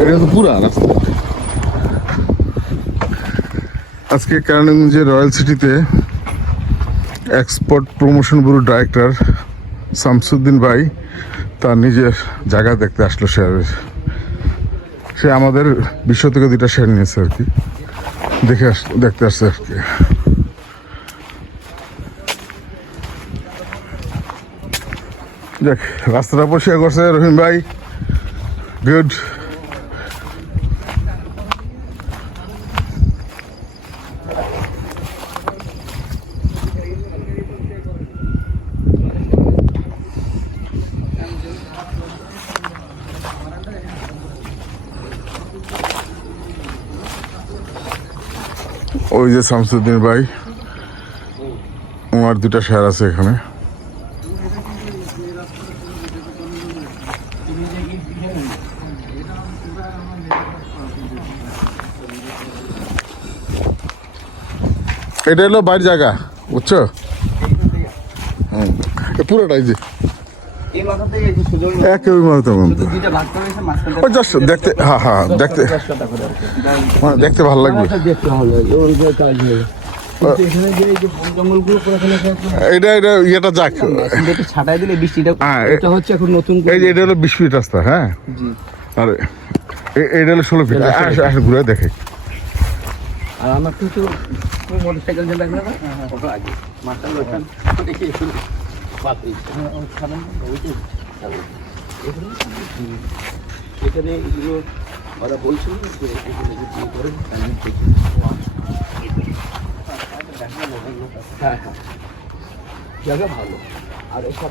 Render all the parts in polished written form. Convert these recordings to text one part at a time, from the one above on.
এটা তো পুরা রাস্তা। আজকে কেরানীগঞ্জের রয়্যাল সিটিতে export promotion bureau director Shamsuddin ভাই তার নিজের জায়গা দেখতে আসলো শেয়ারের। সে আমাদের বিশ্ব থেকে 2টা শেয়ার নিয়েছে আর কি, দেখতে আসছে আর কি। দেখ রাস্তাটা পরিষ্কার করছে রহিম ভাই, গুড। ওই যে শামসুদ্দিন ভাই, আমার 2টা শেয়ার আছে এখানে। এটা হলো বাড়ির জায়গা, বুঝছো? পুরোটাই যে দেখতে, হ্যাঁ হ্যাঁ দেখতে, মানে দেখতে ভালো লাগবে। এটা ইয়েটা যাক ছাটাই দিলে বৃষ্টিটা হচ্ছে এখন নতুন। এই যে এটা হলো 20 ফিট রাস্তা, হ্যাঁ, আর এটা হলো 16 ফিট। আসলে ঘুরে দেখে। আর আমার কিন্তু মোটরসাইকেল যে লাগবে না, ওটা আগে মাথায় ওখান দেখি এখানে এগুলো ওরা বলছিল যে এখানে যদি করে হ্যাঁ হ্যাঁ জায়গা ভালো। আর এসব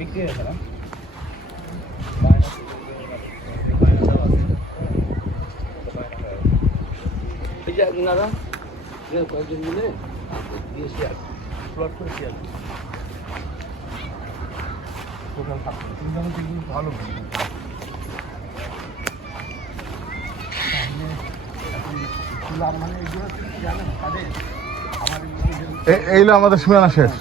বিক্রি হয়েছে না, এই যে আপনারা কয়েকজন মিলে দিয়ে শেয়ার প্লট করে শেয়ার ভালো। এইলো আমাদের সীমানা শেষ,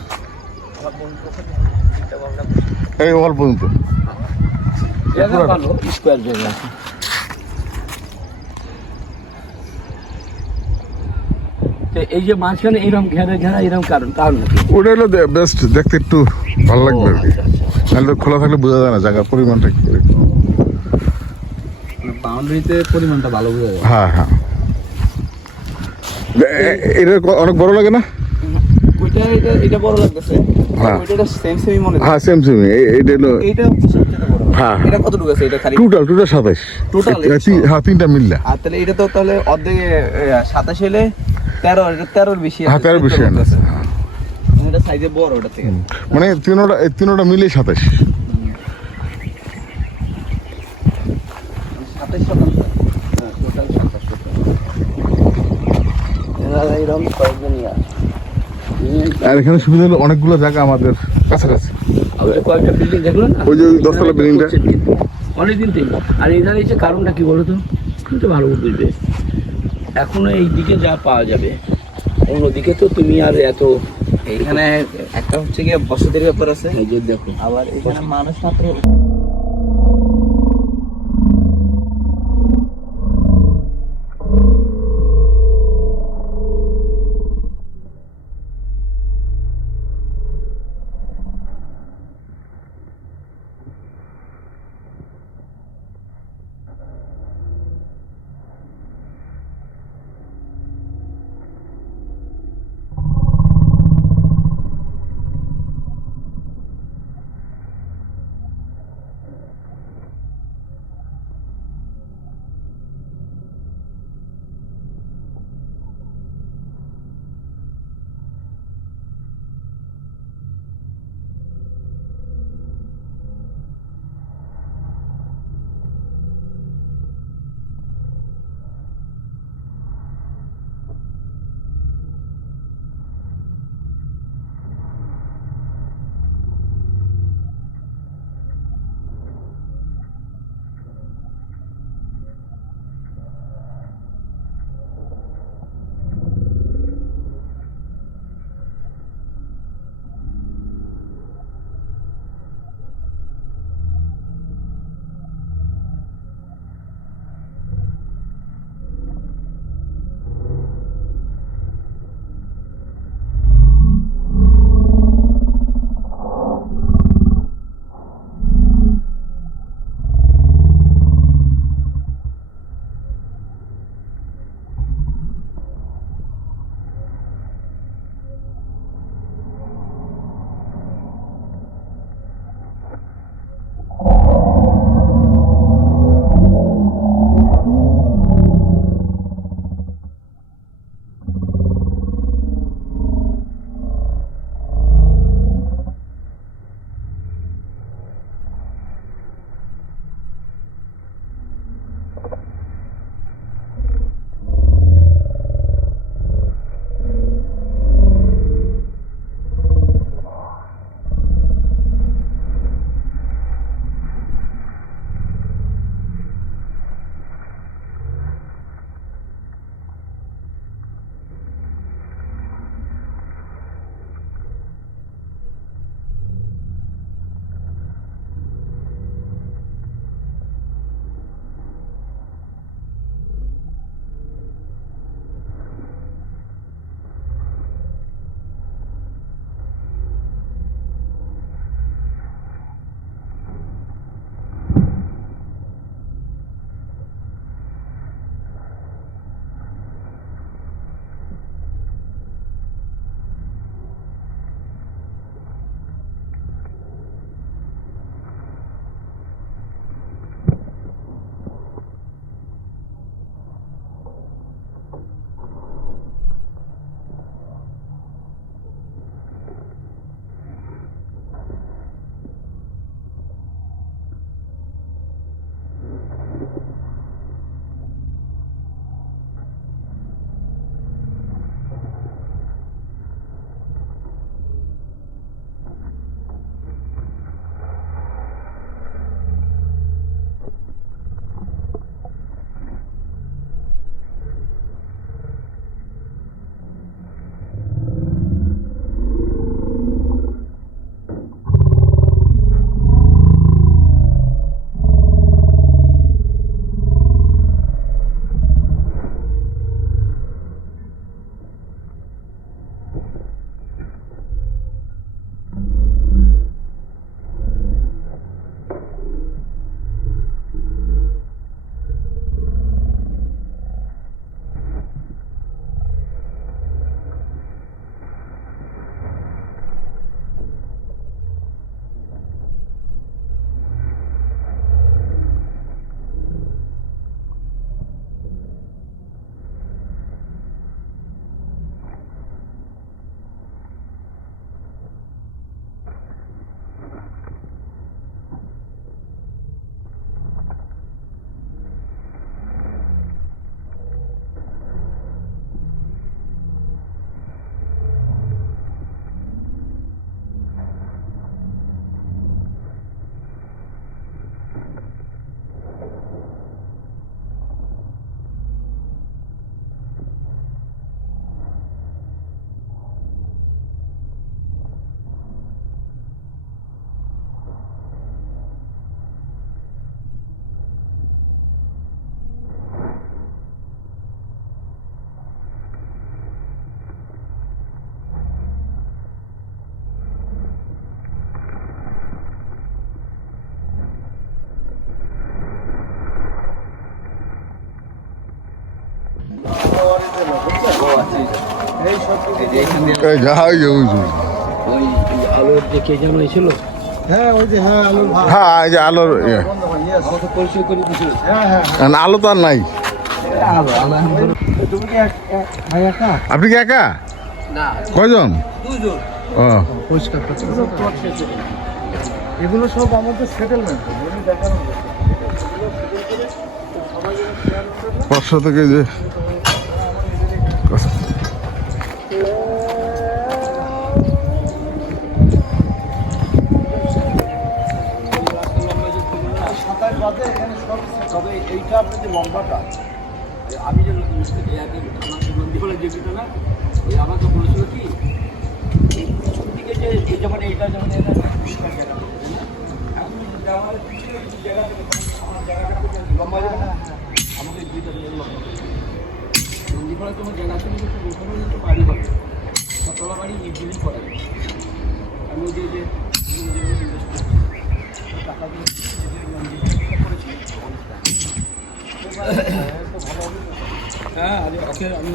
এই ওয়াল পর্যন্ত ভালো স্কোয়ার জায়গা আছে। এই যে মাঝখানে এরকম ঘেরা ঘেরা এরকম কারণ ওটা হলো বেস্ট, দেখতে একটু ভালো লাগবে আর কি। নাহলে খোলা থাকলে বোঝা যায় না জায়গার পরিমাণটা কি করে। বাউন্ডারিতে পরিমাণটা ভালো বোঝা যায়। হ্যাঁ হ্যাঁ, এটা অনেক বড় লাগে না? এটা বড় লাগতেছে। হ্যাঁ ওইটা সেম সেমই মনে হয়। হ্যাঁ সেম সেম। এটা হলো, এটা সবচেয়ে বড়। হ্যাঁ এটা কতটুকু আছে? এটা খালি টোটাল 27 টোটাল। হ্যাঁ 3টা মিললে। আর তাহলে এটা তো তাহলে অর্ধেক 27 হলে 13, এটা 13 বেশি আছে। হ্যাঁ 13 বেশি আছে। এটা সাইজে বড় ওটা থেকে, মানে তিনোটা মিলে 27। 27% টোটাল 27%। এরকম কয়েকজনই আছে। আর এখানে সুবিধা হলো অনেকগুলো জায়গা আমাদের কাছাকাছি। কয়েকটা বিল্ডিং দেখলো না, ওই যে 10তলা বিল্ডিংটা অনেকদিন থেকে। আর এখানে এই যে কারণটা কি বলো তো, কিন্তু ভালো বুঝবে। এখনো এই দিকে যা পাওয়া যাবে, অন্যদিকে তো তুমি আর এত। এইখানে একটা হচ্ছে গিয়ে বসতির ব্যাপার আছে, এই যে দেখো। আবার এখানে মানুষ মাত্র এই যে এখান দিয়ে এই যা হয় ওই যে। ওই আলোর যে কে যেন এসেছিল, হ্যাঁ এই যে আলোর ইয়ে। কত পরিচয় করে দিয়েছিল। কারণ আলো তো আর নাই। আলো আলো এখন ধরো। আপনি কি একা? না, কয়জন? দুজন। ও এগুলো সব আমাদের সেটেলমেন্ট। পাঁচশো থেকে যে সাঁতার বাদে এখানে সব তবে এইটা আপনার যে লম্বাটা, আমি যে আমাকে নন্দী বলে যেটা না, ওই আমাকে বলেছিল কি এই পিছন দিকে যে এই যেমন এইটা যেমন এটা পরিষ্কার জায়গা, এখন আমার পিছনে জায়গা থেকে আমার জায়গাটা লম্বা যাবে না, আমাকে দুইটা লম্বা নন্দী বলে তোমার জায়গা আছে কিন্তু ওখানে কিন্তু বাড়ি হবে, তলা বাড়ি ইজিলি করা যায়। আমি ওই যে টাকা দিয়ে হ্যাঁ আরে ওকে আমি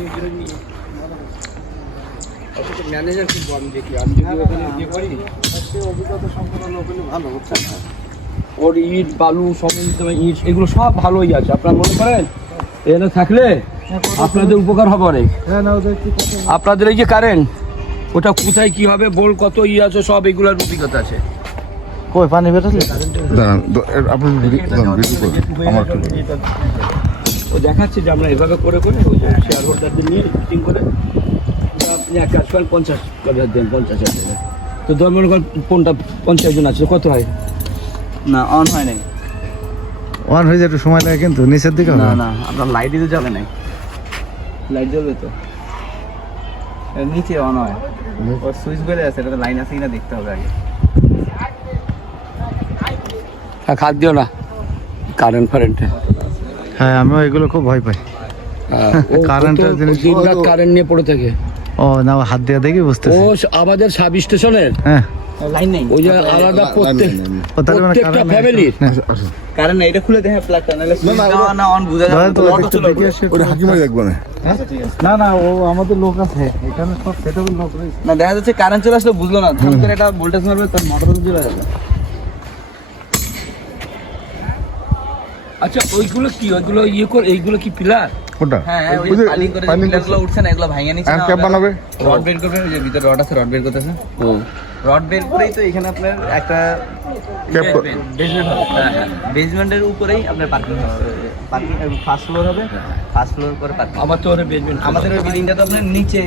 ম্যানেজার কিন্তু আমি দেখি, আমি যদি ওখানে ইয়ে করি সে অভিজ্ঞতা সম্পন্ন লোক হলে ভালো বুঝছেন। ওর ইট বালু সমস্ত ইট এগুলো সব ভালোই আছে, আপনার মনে করেন এখানে থাকলে আপনাদের উপকার হবে অনেক। হ্যাঁ না ওদের কি কথা আপনাদের এই যে কারেন্ট ওটা কোথায় কি হবে বোল কত ই আছে সব এগুলোর অভিজ্ঞতা আছে। কই পানি বেরোচ্ছে? দাঁড়ান আপনি ভিডিও করুন আমার একটু বলুন। ও দেখাচ্ছে যে আমরা এভাবে করে করে ওই যে শেয়ার হোল্ডারদের নিয়ে মিটিং করে আপনি এক কাজ করেন 50 করে দেন, 50,000 দেবেন। তো ধর মনে করেন ফোনটা 50 জন আছে, কত হয়? না অন হয় নাই। ওয়ান হয়ে যায় একটু সময় লাগে কিন্তু নিচের দিকে না না আপনার লাইটই তো জ্বলে নাই। লাইট জ্বলবে তো এর নিচে অন হয়, ওর সুইচ বেড়ে আছে, এটা লাইন আছে কিনা দেখতে হবে আগে। হ্যাঁ খাদ দিও না কারেন্ট ফারেন্টে। হ্যাঁ আমিও এগুলো খুব ভয় পাই। কারেন্টের জিনিস কারেন্ট নিয়ে পড়ে থাকে। ও না হাত দিয়ে দেখি ও বুঝতেছি। আমাদের সাব স্টেশনের হ্যাঁ লাইন নাই, ওই যে আলাদা ও তাহলে মানে প্রত্যেকটা কারেন্ট ফ্যামিলির কারণ এটা খুলে দেখে প্লাগটা নাহলে সুইচ দেওয়া না অন বোঝা যাবে তো না, অটো চলে দেখে আসি। ওটা হাকিমাই দেখবো না। না না ও আমাদের লোক আছে এখানে সব সেটেবল লোক রয়েছে। না দেখা যাচ্ছে কারেন্ট চলে আসলে বুঝলো না, ফোন করে এটা ভোল্টেজ মারবে তোর মোটর চলে যাবে। আচ্ছা ওইগুলো কি ওইগুলো ইয়ে করে এইগুলো কি পিলার? ওটা হ্যাঁ ওই ওই যে পানি করে পানি পিলারগুলো উঠছে না, এগুলো ভাঙা নিচ্ছে আর না, ক্যাপ বানাবে। রড বের করবে, ওই যে ভিতরে রড আছে, রড বের করতেছে। রড বের করেই তো এখানে আপনার একটা ক্যাপ বেসমেন্ট হবে। হ্যাঁ বেসমেন্টের উপরেই আপনার পার্কিং হবে, পার্কিং ফার্স্ট ফ্লোর হবে, ফার্স্ট ফ্লোর করে পার্কিং। আমার তো ওরা বেসমেন্ট আমাদের ওই বিল্ডিংটা তো আপনার নিচে